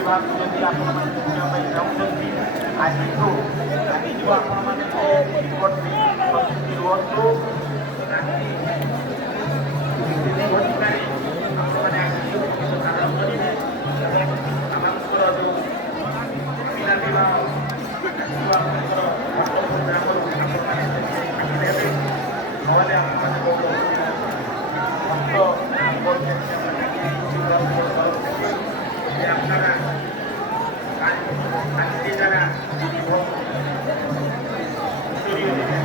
विभाग যদি ଆପଣମାନେ ଦେଖିବା ପାଇଁ ଚାହୁଁଛନ୍ତି ଆଜିଠୁ ଆପଣମାନଙ୍କୁ ରିପୋର୍ଟଟି ପ୍ରସ୍ତୁତି ରୁହନ୍ତୁ ଅଧିକାରୀ ଆପଣମାନେ ଆଜି ଧାରଣ କରିବେ ଆପଣଙ୍କର ଯେଉଁ ପିଲା ବିବାହ ଆପଣଙ୍କର ଗ୍ରାମରୁ ଆପଣମାନେ ନେବେ ନହେଲେ ଆପଣମାନେ ବହୁତ আপনারা আজকে যারা সরিয়ে দেবেন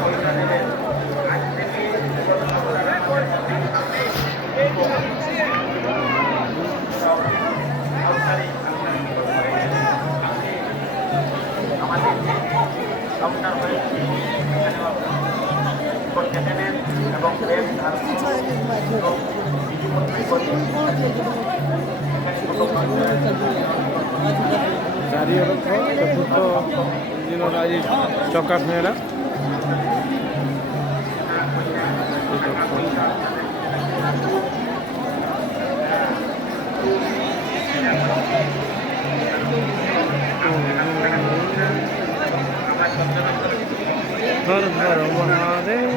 পয়সা দেবেন আজ থেকে আমাদের যে কাউন্টার হয়েছে করতে দেবেন এবং ଚାରି ଅରଖ ଚତୁର୍ଥ ଦିନର ଆଜି ଚକାସ ମେଳା हर हर महादेव।